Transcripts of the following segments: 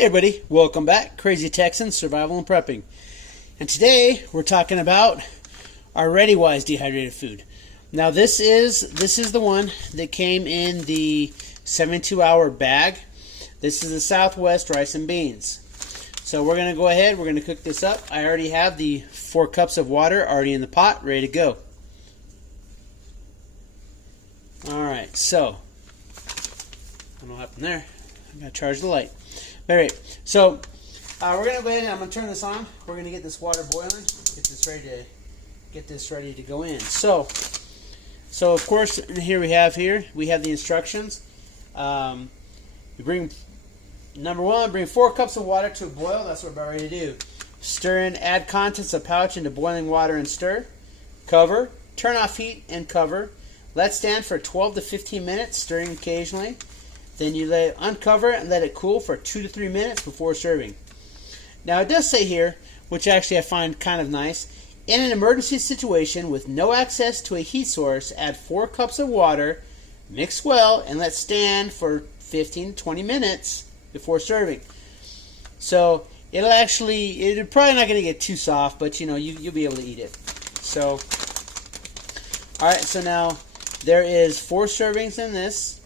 Hey everybody, welcome back. Crazy Texans, Survival and Prepping. And today we're talking about our ReadyWise dehydrated food. Now this is the one that came in the 72-hour bag. This is the Southwest rice and beans. So we're going to go ahead, we're going to cook this up. I already have the 4 cups of water already in the pot, ready to go. Alright, so, I don't know what happened there. I'm going to charge the light. Alright, so we're going to go ahead and I'm going to turn this on. We're going to get this water boiling, get this ready to go in. So of course, here we have the instructions. You bring, number 1, bring 4 cups of water to a boil. That's what we're about ready to do. Stir in, add contents of pouch into boiling water and stir. Cover, turn off heat and cover. Let stand for 12 to 15 minutes, stirring occasionally. Then you uncover it and let it cool for 2 to 3 minutes before serving. Now it does say here, which actually I find kind of nice, in an emergency situation with no access to a heat source, add 4 cups of water, mix well, and let stand for 15 to 20 minutes before serving. So it'll probably not going to get too soft, but you know, you'll be able to eat it. So, alright, so now there is 4 servings in this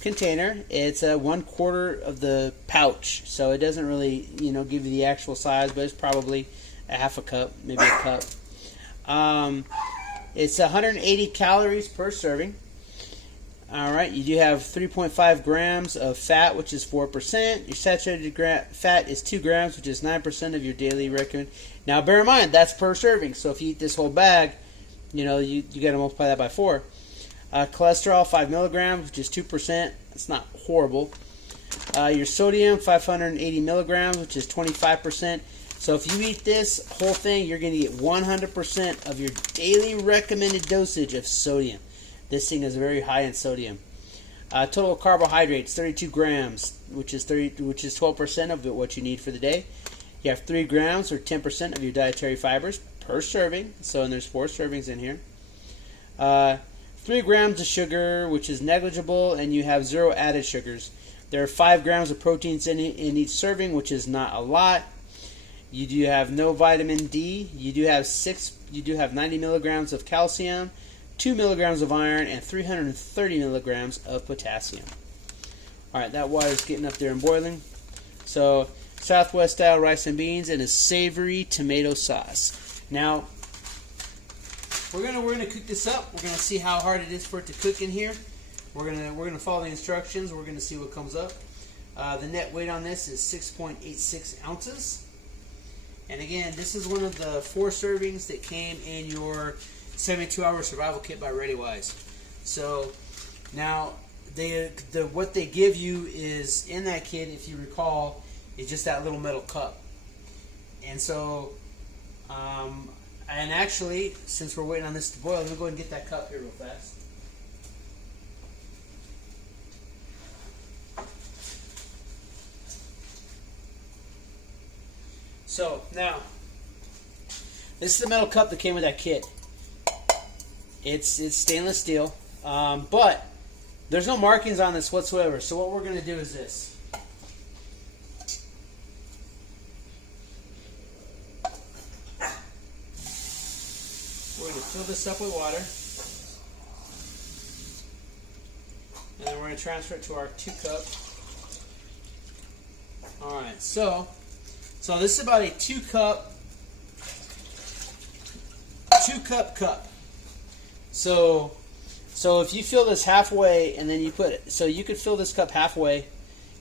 container. It's 1/4 of the pouch, so it doesn't really, give you the actual size, but it's probably a half a cup, maybe a cup. It's 180 calories per serving. Alright, you do have 3.5 grams of fat, which is 4%. Your saturated fat is 2 grams, which is 9% of your daily recommend. Now bear in mind, that's per serving, so if you eat this whole bag, you got to multiply that by 4. Cholesterol, 5 milligrams, which is 2%. It's not horrible. Your sodium, 580 milligrams, which is 25%. So if you eat this whole thing, you're going to get 100% of your daily recommended dosage of sodium. This thing is very high in sodium. Total carbohydrates, 32 grams, which is 12% of what you need for the day. You have 3 grams, or 10% of your dietary fibers per serving. So there's 4 servings in here. 3 grams of sugar, which is negligible, and you have 0 added sugars. There are 5 grams of proteins in each serving, which is not a lot. You do have no vitamin D. You do have 90 milligrams of calcium, 2 milligrams of iron, and 330 milligrams of potassium. Alright, that water's getting up there and boiling. So, Southwest style rice and beans and a savory tomato sauce. Now, we're gonna cook this up. We're gonna see how hard it is for it to cook in here. We're gonna follow the instructions. We're gonna see what comes up. The net weight on this is 6.86 ounces. And again, this is one of the 4 servings that came in your 72-hour survival kit by ReadyWise. So now what they give you is in that kit, if you recall, is just that little metal cup. And so and actually, since we're waiting on this to boil, let me go ahead and get that cup here real fast. So, now, this is the metal cup that came with that kit. It's stainless steel, but there's no markings on this whatsoever. So what we're going to do is this. We're going to fill this up with water, and then we're going to transfer it to our 2 cup. Alright, so this is about a 2 cup cup. So if you fill this halfway and then you put it, so you could fill this cup halfway,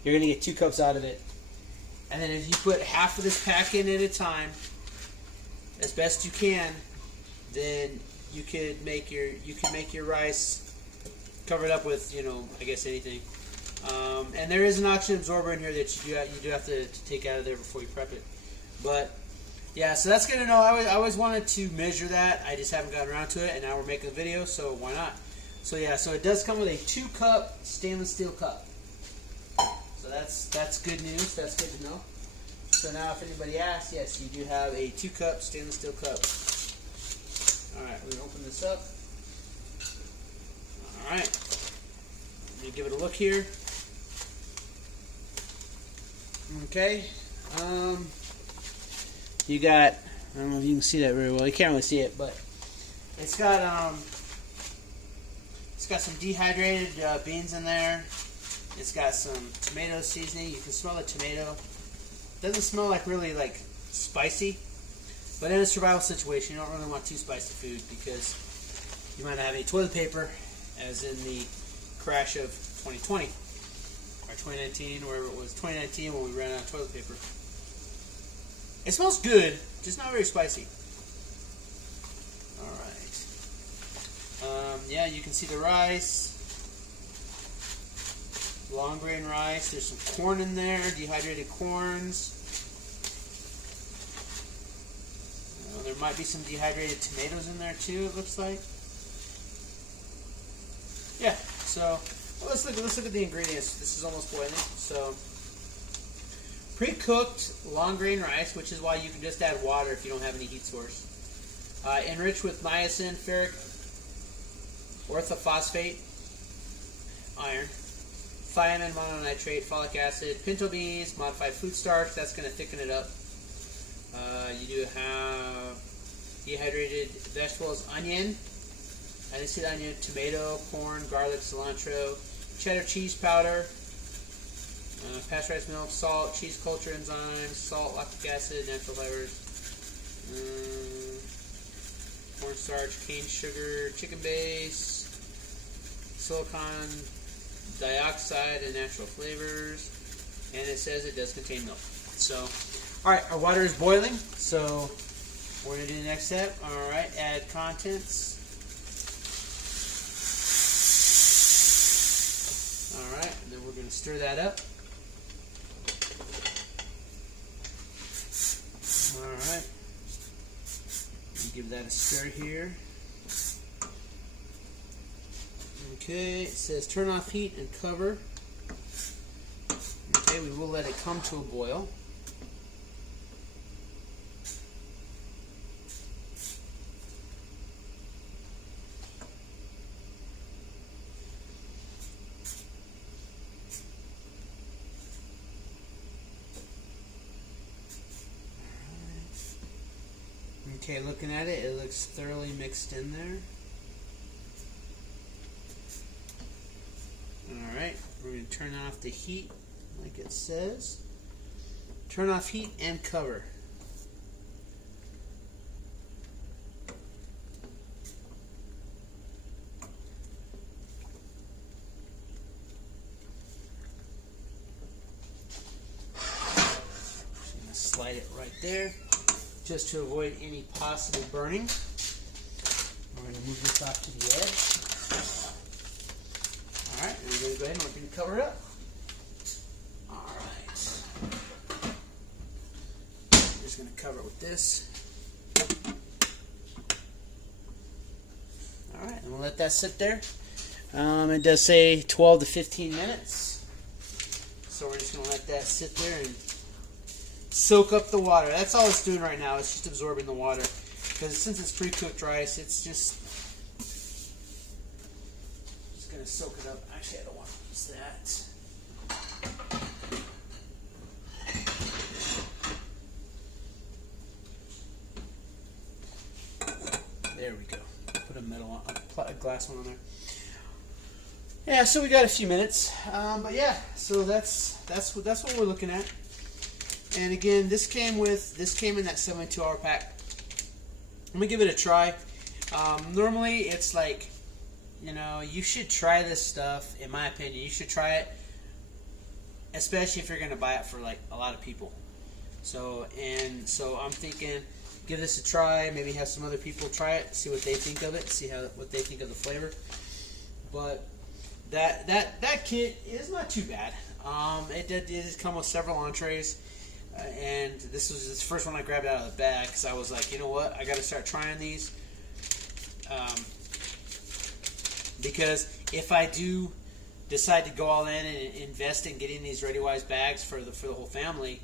you're going to get 2 cups out of it. And then if you put half of this pack in at a time, as best you can, then you could make your rice, cover it up with, I guess anything. And there is an oxygen absorber in here that you do have to take out of there before you prep it. But yeah, so that's good to know. I always wanted to measure that. I just haven't gotten around to it, and now we're making a video, so why not? So yeah, so it does come with a 2-cup stainless steel cup. So that's good news. That's good to know. So now, if anybody asks, yes, you do have a 2-cup stainless steel cup. Alright, we're going to open this up. Alright. Let me give it a look here. Okay. You got, I don't know if you can see that very well. You can't really see it, but it's got some dehydrated beans in there. It's got some tomato seasoning. You can smell the tomato. Doesn't smell like really like spicy, but in a survival situation, you don't really want too spicy food because you might not have any toilet paper, as in the crash of 2020 or 2019, wherever it was, 2019 when we ran out of toilet paper. It smells good, just not very spicy. All right. Yeah, you can see the rice. Long grain rice. There's some corn in there, dehydrated corns. There might be some dehydrated tomatoes in there too, it looks like. Yeah, so well, let's look at the ingredients. This is almost boiling. So pre-cooked long grain rice, which is why you can just add water if you don't have any heat source. Enriched with niacin, ferric orthophosphate, iron, thiamine mononitrate, folic acid, pinto beans, modified food starch. That's going to thicken it up. You do have dehydrated vegetables, onion. I didn't see the onion. Tomato, corn, garlic, cilantro, cheddar cheese powder, pasteurized milk, salt, cheese culture enzymes, salt, lactic acid, natural flavors, cornstarch, cane sugar, chicken base, silicon dioxide, and natural flavors. And it says it does contain milk. So, all right, our water is boiling. So we're gonna do the next step. All right, add contents. All right, and then we're gonna stir that up. All right, give that a stir here. Okay, it says turn off heat and cover. Okay, we will let it come to a boil. Okay, looking at it, it looks thoroughly mixed in there. Alright, we're going to turn off the heat like it says. Turn off heat and cover. Just going to slide it right there, just to avoid any possible burning. We're going to move this off to the edge. Alright, and we're going to go ahead and we're going to cover it up. Alright. Just going to cover it with this. Alright, and we'll let that sit there. It does say 12 to 15 minutes. So we're just going to let that sit there and soak up the water. That's all it's doing right now. It's just absorbing the water. Because since it's pre-cooked rice, it's just going to soak it up. Actually, I don't want to use that. There we go. Put a metal one, a glass one on there. Yeah, so we got a few minutes. But yeah, so that's what we're looking at. And again, this came in that 72-hour pack. I'm gonna give it a try. Normally, it's like, you should try this stuff. In my opinion, you should try it, especially if you're gonna buy it for like a lot of people. So I'm thinking, give this a try. Maybe have some other people try it, see what they think of it, see what they think of the flavor. But that kit is not too bad. It did come with several entrees. And this was the first one I grabbed out of the bag because I was like, you know what, I got to start trying these. Because if I do decide to go all in and invest in getting these ReadyWise bags for the whole family,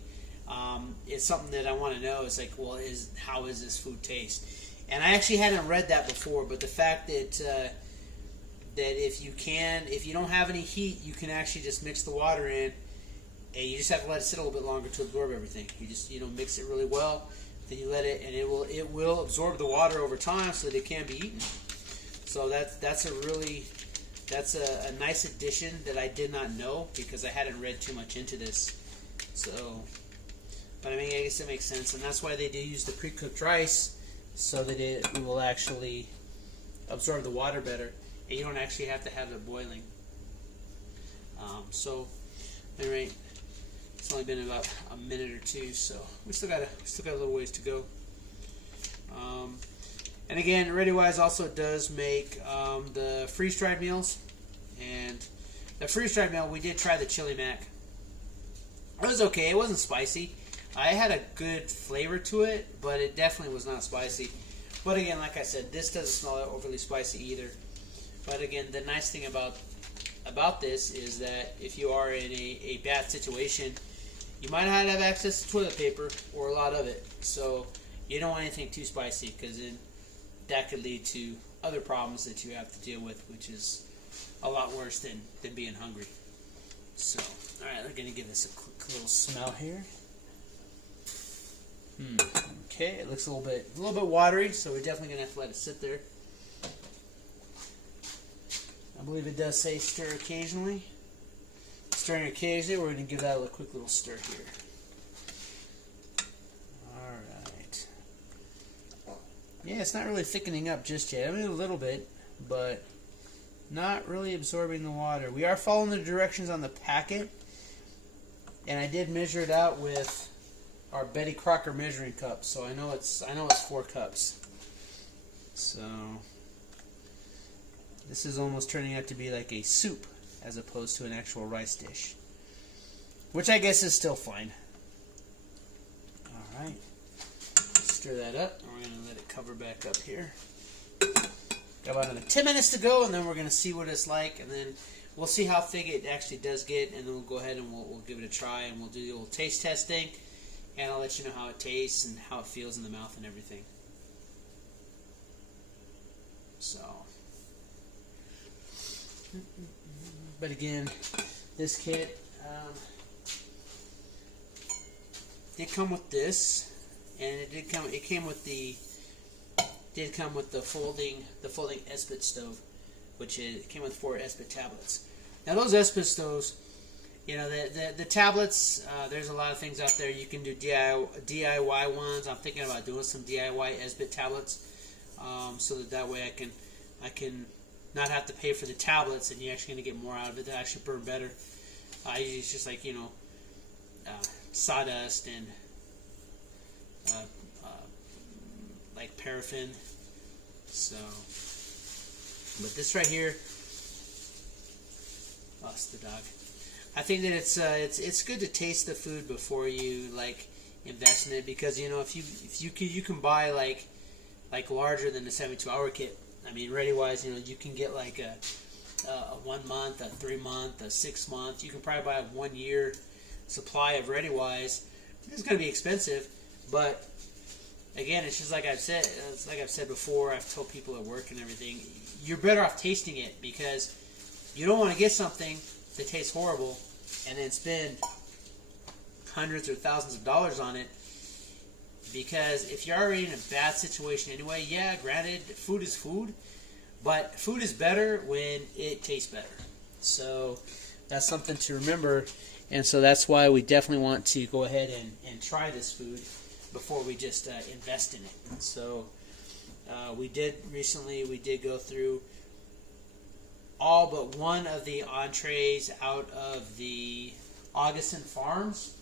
it's something that I want to know. It's like, well, how is this food taste? And I actually hadn't read that before, but the fact that if you don't have any heat, you can actually just mix the water in and you just have to let it sit a little bit longer to absorb everything. You just mix it really well, then you let it, and it will absorb the water over time so that it can be eaten. So that's a nice addition that I did not know because I hadn't read too much into this. So, but I mean, I guess it makes sense, and that's why they do use the pre-cooked rice, so that it will actually absorb the water better, and you don't actually have to have it boiling. So, anyway, it's only been about a minute or two, so we still got a little ways to go. And again, ReadyWise also does make the freeze-dried meals, and the freeze-dried meal, we did try the chili mac. It was okay. It wasn't spicy. I had a good flavor to it, but it definitely was not spicy. But again, like I said, this doesn't smell overly spicy either. But again, the nice thing about this is that if you are in a bad situation, you might not have access to toilet paper or a lot of it. So you don't want anything too spicy, because then that could lead to other problems that you have to deal with, which is a lot worse than being hungry. So, alright, I'm going to give this a quick little smell here. Okay, it looks a little bit watery, so we're definitely going to have to let it sit there. I believe it does say stir occasionally. Stirring occasionally, we're going to give that a quick little stir here. Alright. Yeah, it's not really thickening up just yet. I mean, a little bit, but not really absorbing the water. We are following the directions on the packet, and I did measure it out with our Betty Crocker measuring cup, so I know it's 4 cups. So this is almost turning out to be like a soup as opposed to an actual rice dish, which I guess is still fine. All right, stir that up, and we're going to let it cover back up here. Got about another 10 minutes to go, and then we're going to see what it's like, and then we'll see how thick it actually does get, and then we'll go ahead and we'll give it a try, and we'll do the old taste testing, and I'll let you know how it tastes and how it feels in the mouth and everything. So, but again, this kit did come with this, and it came with the folding Esbit stove, which came with 4 Esbit tablets. Now those Esbit stoves, the tablets, there's a lot of things out there. You can do DIY ones. I'm thinking about doing some DIY Esbit tablets, so that way I can not have to pay for the tablets, and you're actually going to get more out of it. They actually burn better. It's just like sawdust and like paraffin. So, but this right here, lost the dog. I think that it's good to taste the food before you invest in it, because if you can buy like larger than the 72-hour kit. I mean, ReadyWise, you can get like a 1 month, a 3 month, a 6 month. You can probably buy a 1 year supply of ReadyWise. It's going to be expensive, but again, it's just like I've said before. I've told people at work and everything. You're better off tasting it, because you don't want to get something that tastes horrible and then spend hundreds or thousands of dollars on it. Because if you're already in a bad situation anyway, yeah, granted, food is food, but food is better when it tastes better. So that's something to remember, and so that's why we definitely want to go ahead and try this food before we just invest in it. So we did go through all but one of the entrees out of the Augustin Farms.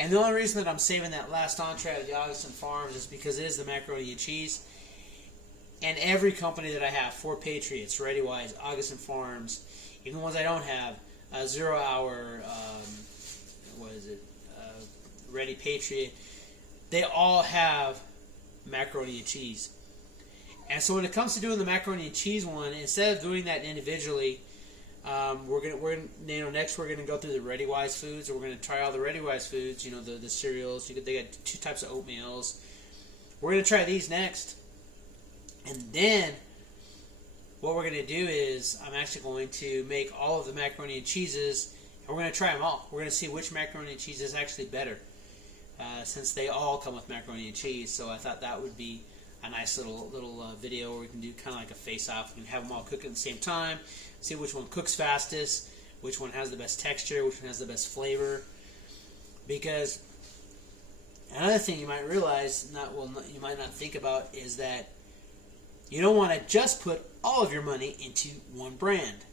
And the only reason that I'm saving that last entree out of the Augustin Farms is because it is the macaroni and cheese. And every company that I have, 4 Patriots, ReadyWise, Augustin Farms, even the ones I don't have, 0 Hour, Ready Patriot, they all have macaroni and cheese. And so when it comes to doing the macaroni and cheese one, instead of doing that individually, next we're gonna go through the ReadyWise foods, or we're gonna try all the ReadyWise foods. The cereals. They got 2 types of oatmeals. We're gonna try these next, and then what we're gonna do is I'm actually going to make all of the macaroni and cheeses, we're going to try them all. We're going to see which macaroni and cheese is actually better, since they all come with macaroni and cheese. So I thought that would be a nice little video where we can do kind of like a face-off. We can have them all cook at the same time, see which one cooks fastest, which one has the best texture, which one has the best flavor. Because another thing you might realize, you might not think about, is that you don't want to just put all of your money into one brand.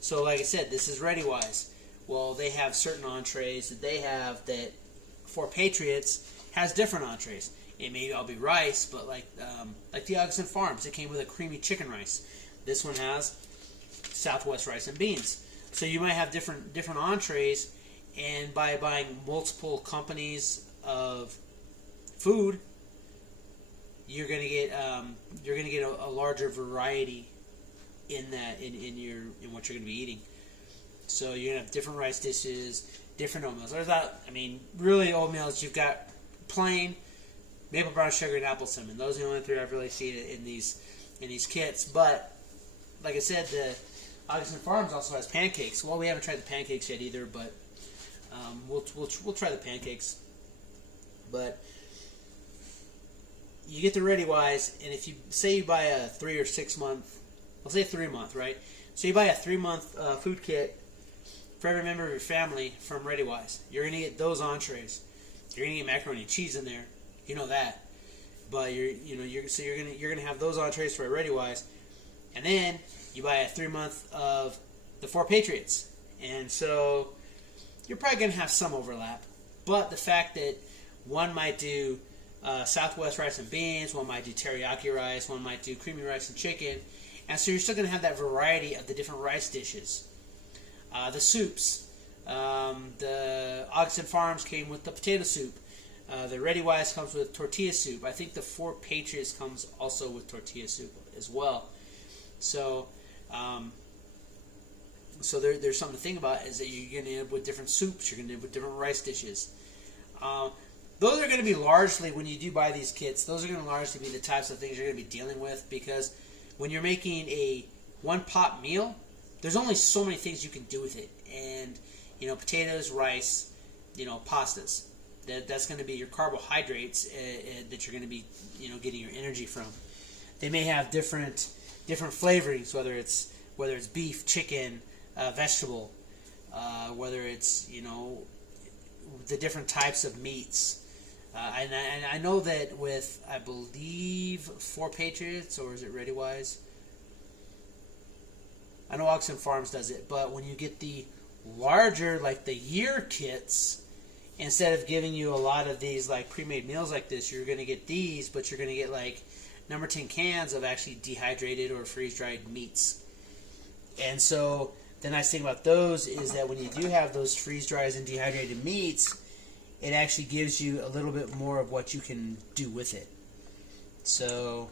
So like I said, this is ReadyWise. Well, they have certain entrees that they have that For Patriots has different entrees. It may all be rice, but like the Augustin Farms, it came with a creamy chicken rice. This one has Southwest rice and beans. So you might have different entrees, and by buying multiple companies of food, you're gonna get a larger variety in what you're gonna be eating. So you're gonna have different rice dishes, different oatmeals. Really oatmeals, you've got plain, maple brown sugar, and apple cinnamon. Those are the only three I've really seen in these kits. But like I said, the Augustin Farms also has pancakes. Well, we haven't tried the pancakes yet either, but we'll try the pancakes. But you get the ReadyWise, and if you say you buy a 3 or 6 month, I'll say 3 month, right? So you buy a 3 month food kit for every member of your family from ReadyWise. You're gonna get those entrees. You're gonna get macaroni and cheese in there. You know that. But you're gonna have those entrees for ReadyWise, and then you buy a 3 month of the For Patriots, and so you're probably gonna have some overlap. But the fact that one might do Southwest rice and beans, one might do teriyaki rice, one might do creamy rice and chicken, and so you're still gonna have that variety of the different rice dishes. The soups, the Augustin Farms came with the potato soup. The ReadyWise comes with tortilla soup. I think the For Patriots comes also with tortilla soup as well. So, there's something to think about, is that you're going to end up with different soups. You're going to end up with different rice dishes. Those are going to be largely, when you do buy these kits, those are going to largely be the types of things you're going to be dealing with, because when you're making a one-pot meal, there's only so many things you can do with it. And, potatoes, rice, pastas. That's going to be your carbohydrates that you're going to be, getting your energy from. They may have different flavorings, whether it's beef, chicken, vegetable, whether it's the different types of meats. And I know that with, I believe, For Patriots, or is it ReadyWise? I know Augustin Farms does it, but when you get the larger, like the year kits, instead of giving you a lot of these like pre-made meals like this, you're going to get these, but you're going to get like number 10 cans of actually dehydrated or freeze-dried meats. And so the nice thing about those is that when you do have those freeze-dried and dehydrated meats, it actually gives you a little bit more of what you can do with it. So,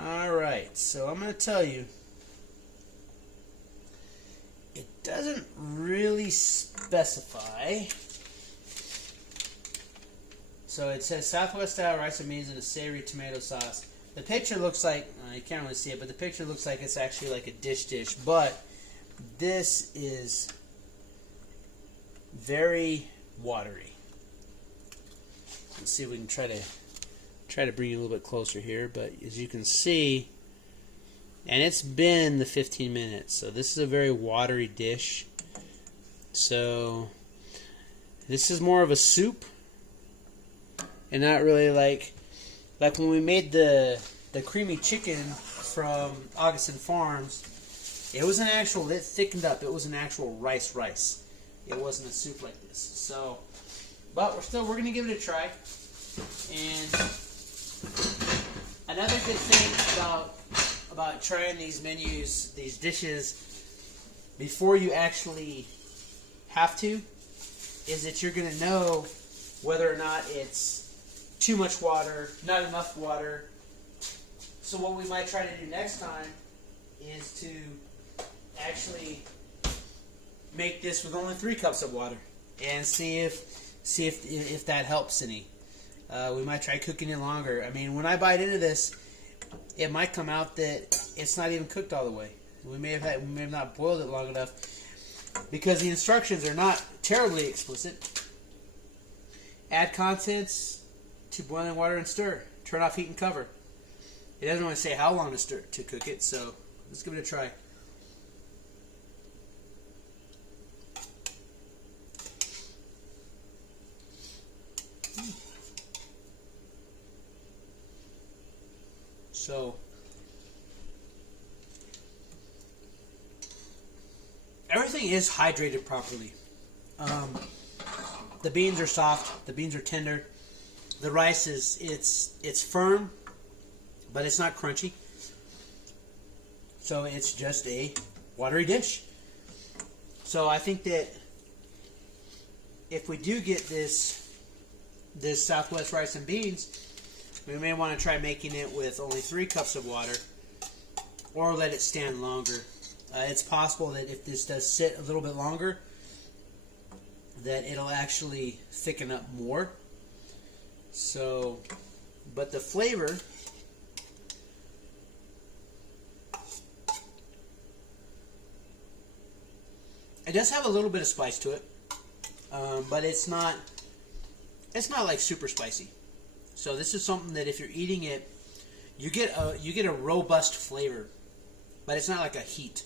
alright, so I'm going to tell you, it doesn't really specify. So it says Southwest style rice and beans and a savory tomato sauce. The picture looks like, you can't really see it, but the picture looks like it's actually like a dish. But this is very watery. Let's see if we can try to bring you a little bit closer here. But as you can see, and it's been the 15 minutes, so this is a very watery dish. So this is more of a soup, and not really like when we made the creamy chicken from Augustin Farms. It was an actual, it thickened up. It was an actual rice. It wasn't a soup like this. So, but we're gonna give it a try. And another good thing about trying these menus, these dishes, before you actually have to, is that you're gonna know whether or not it's too much water, not enough water. So what we might try to do next time is to actually make this with only 3 cups of water and see if that helps any. We might try cooking it longer. I mean, when I bite into this, it might come out that it's not even cooked all the way. We may have not boiled it long enough. because the instructions are not terribly explicit. Add contents to boiling water and stir. Turn off heat and cover. It doesn't want to say how long to cook it, so let's give it a try. So everything is hydrated properly. The beans are soft. The beans are tender. The rice it's firm, but it's not crunchy. So it's just a watery dish. So I think that if we do get this Southwest rice and beans, we may want to try making it with only 3 cups of water, or let it stand longer. It's possible that if this does sit a little bit longer, that it'll actually thicken up more. So, but the flavor, it does have a little bit of spice to it, but it's not like super spicy. So this is something that if you're eating it, you get a robust flavor, but it's not like a heat.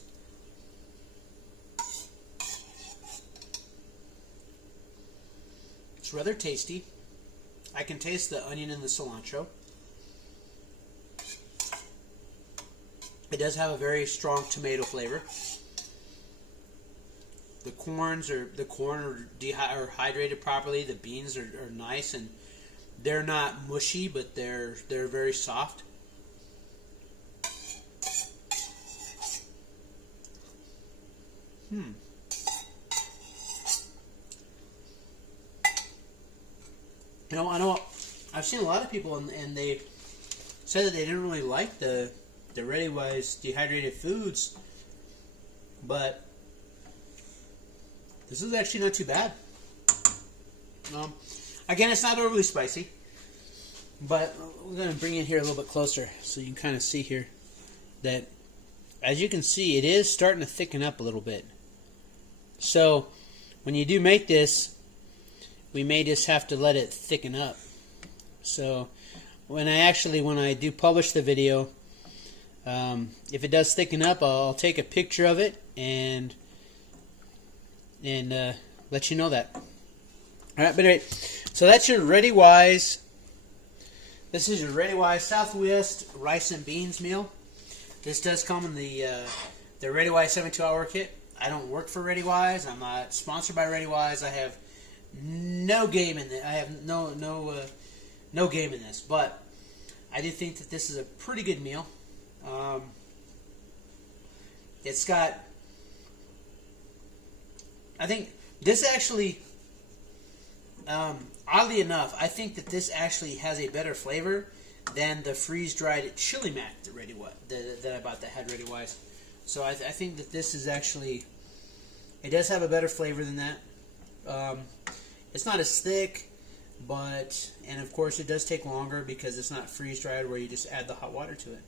It's rather tasty. I can taste the onion and the cilantro. It does have a very strong tomato flavor. The corn are hydrated properly. The beans are nice, and they're not mushy, but they're very soft. You know, I know I've seen a lot of people, and they said that they didn't really like the ReadyWise dehydrated foods, but this is actually not too bad. Again, it's not overly spicy, but we're going to bring it here a little bit closer so you can kind of see here that, as you can see, it is starting to thicken up a little bit. So when you do make this, we may just have to let it thicken up. So when I do publish the video, if it does thicken up, I'll take a picture of it and let you know that. All right, but anyway, so that's your ReadyWise. This is your ReadyWise Southwest rice and beans meal. This does come in the ReadyWise 72-hour kit. I don't work for ReadyWise. I'm not sponsored by ReadyWise. I have no game in this. I have no game in this, but I do think that this is a pretty good meal. It's got, I think this actually, oddly enough, I think that this actually has a better flavor than the freeze-dried chili mac that I bought that had ReadyWise. So I think that this is actually, it does have a better flavor than that. It's not as thick, and of course it does take longer because it's not freeze-dried where you just add the hot water to it.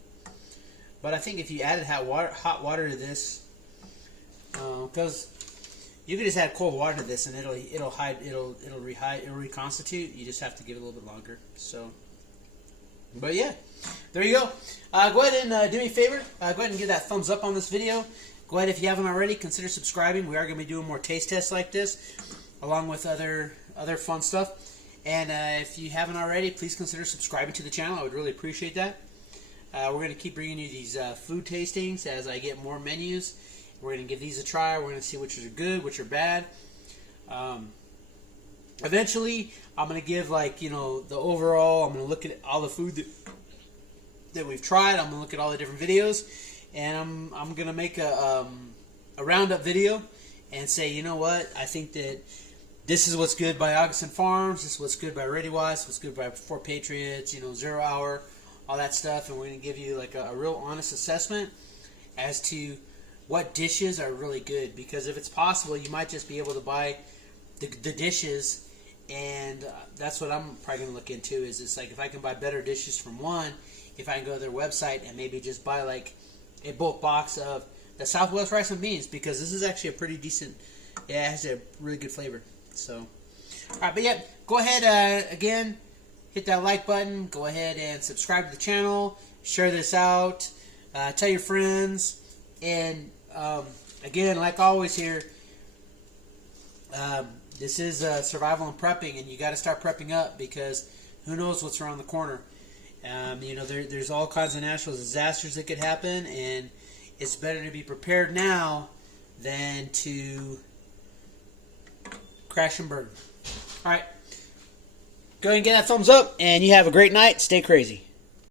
But I think if you added hot water to this, because you could just add cold water to this and it'll reconstitute. You just have to give it a little bit longer. So, but yeah, there you go. Go ahead and do me a favor. Go ahead and give that thumbs up on this video. Go ahead, if you haven't already, consider subscribing. We are going to be doing more taste tests like this, along with other fun stuff. And if you haven't already, please consider subscribing to the channel. I would really appreciate that. We're going to keep bringing you these food tastings as I get more menus. We're going to give these a try. We're going to see which are good, which are bad. Eventually, I'm going to give, the overall. I'm going to look at all the food that we've tried. I'm going to look at all the different videos, and I'm going to make a roundup video and say, you know what, I think that this is what's good by Augustin Farms. This is what's good by ReadyWise. What's good by 4 Patriots. 0 Hour, all that stuff, and we're going to give you a real honest assessment as to what dishes are really good, because if it's possible, you might just be able to buy the dishes, and that's what I'm probably going to look into, is it's if I can buy better dishes from one, if I can go to their website and maybe just buy a bulk box of the Southwest rice and beans, because this is actually a pretty decent. Yeah, it has a really good flavor. So, all right, but yeah, go ahead again, hit that like button. Go ahead and subscribe to the channel. Share this out. Tell your friends. And again, like always here, this is survival and prepping, and you got to start prepping up because who knows what's around the corner. You know, there's all kinds of natural disasters that could happen, and it's better to be prepared now than to crash and burn. All right. Go ahead and get that thumbs up, and you have a great night. Stay crazy.